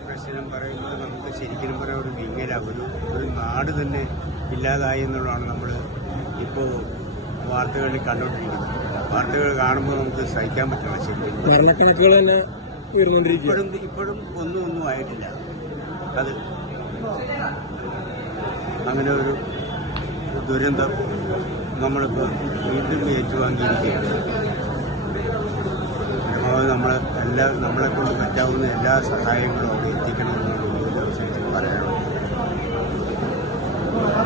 പ്രശ്നം പറയുമ്പോൾ നമുക്ക് ശരിക്കും പറയാൻ ഒരു വിങ്ങല. ഒരു ഒരു നാട് തന്നെ ഇല്ലാതായി എന്നുള്ളതാണ് നമ്മൾ ഇപ്പോൾ വാർത്തകളിൽ കണ്ടുകൊണ്ടിരിക്കുന്നത് വാർത്തകൾ കാണുമ്പോൾ നമുക്ക് സഹിക്കാൻ പറ്റില്ല ശരിക്കും. ഇപ്പോഴും ഇപ്പോഴും ഒന്നും ഒന്നും ആയിട്ടില്ല. അത് അങ്ങനെ ഒരു ദുരന്തം നമ്മളിപ്പോൾ വീണ്ടും ഏറ്റുവാങ്ങിയിരിക്കുകയാണ് പരമാവധി നമ്മൾ എല്ലാ നമ്മളെക്കൊണ്ട് പറ്റാവുന്ന എല്ലാ സഹായങ്ങളും അവിടെ അവസരത്തിൽ പറയാനുള്ളത്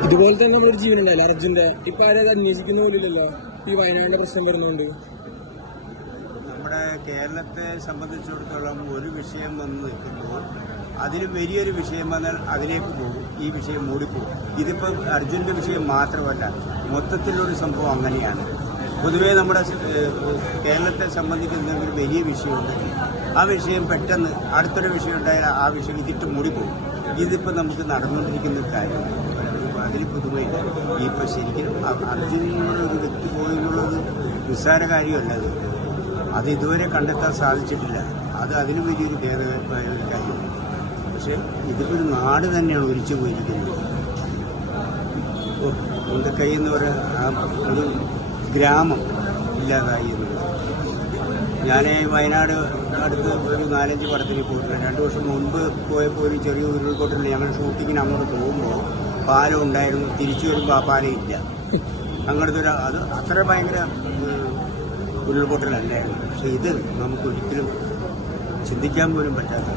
ഇതുപോലെ തന്നെ നമ്മളൊരു ജീവനുണ്ടല്ലോ അർജുന്റെ ഇപ്പം ആരും അത് അന്വേഷിക്കുന്ന പോലില്ലല്ലോ ഈ വയനാടിന്റെ പ്രശ്നം വരുന്നുണ്ട്. നമ്മുടെ കേരളത്തെ സംബന്ധിച്ചിടത്തോളം ഒരു വിഷയം വന്ന് നിൽക്കുമ്പോൾ അതിന് വലിയൊരു വിഷയം വന്നാൽ അതിലേക്ക് പോകും ഈ വിഷയം മൂടിപ്പോകും. ഇതിപ്പോൾ അർജുന്റെ വിഷയം മാത്രമല്ല മൊത്തത്തിലൊരു സംഭവം അങ്ങനെയാണ്. പൊതുവേ നമ്മുടെ കേരളത്തെ സംബന്ധിച്ച് എന്തെങ്കിലും വലിയ വിഷയമുണ്ടെങ്കിൽ ആ വിഷയം പെട്ടെന്ന് അടുത്തൊരു വിഷയം ഉണ്ടായാൽ ആ വിഷയം ഇതിട്ട് മൂടിപ്പോകും. ഇതിപ്പോൾ നമുക്ക് നടന്നുകൊണ്ടിരിക്കുന്ന കാര്യം. അതിൽ പുതുമയില്ല ഇപ്പോൾ ശരിക്കും അ- അർജുൻ എന്നുള്ള ഒരു വ്യക്തി പോയി എന്നുള്ളത് നിസ്സാര കാര്യമല്ല അത്. അത് ഇതുവരെ കണ്ടെത്താൻ സാധിച്ചിട്ടില്ല. അത് അതിലും വലിയൊരു ഭേദമായ ഒരു കാര്യമാണ് പക്ഷേ ഇതിപ്പോൾ ഒരു നാട് തന്നെയാണ് ഒലിച്ചു പോയിരിക്കുന്നത്. മുണ്ടക്കൈ എന്ന് പറയുന്ന ഒരു ഗ്രാമം ഇല്ലാതായി ഞാൻ വയനാട് അടുത്ത് ഒരു നാലഞ്ച് പടത്തിന് പോയിട്ടുണ്ട്. രണ്ട് വർഷം മുൻപ് പോയപ്പോൾ ഒരു ചെറിയ ഉരുൾപൊട്ടില്ല ഞങ്ങൾ ഷൂട്ടിങ്ങിന് അങ്ങോട്ട് പോകുമ്പോൾ പാലം ഉണ്ടായിരുന്നു. തിരിച്ചു വരുമ്പോൾ ആ പാലം ഇല്ല. അങ്ങനത്തെ ഒരു അത് അത്ര ഭയങ്കര ഉരുൾപൊട്ടലല്ലായിരുന്നു പക്ഷെ ഇത് നമുക്ക് ഒരിക്കലും ചിന്തിക്കാൻ പോലും പറ്റാത്ത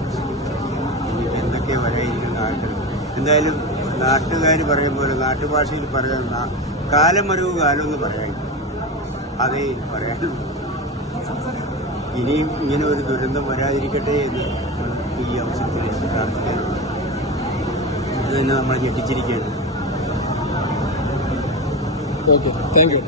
എന്തൊക്കെ വരായിരിക്കുന്ന ആൾക്കാർ എന്തായാലും നാട്ടുകാർ പറയും പോലെ നാട്ടുഭാഷയിൽ പറയുന്ന കാലം വരവ് കാലം എന്ന് പറയാൻ അതേ പറയാനുള്ളൂ ഇനിയും ഇങ്ങനെ ഒരു ദുരന്തം വരാതിരിക്കട്ടെ എന്ന് ഈ അവസരത്തിൽ പ്രാർത്ഥിക്കാനുള്ളത് ഇത് തന്നെ നമ്മൾ ഞെട്ടിച്ചിരിക്കുകയാണ്. Okay thank you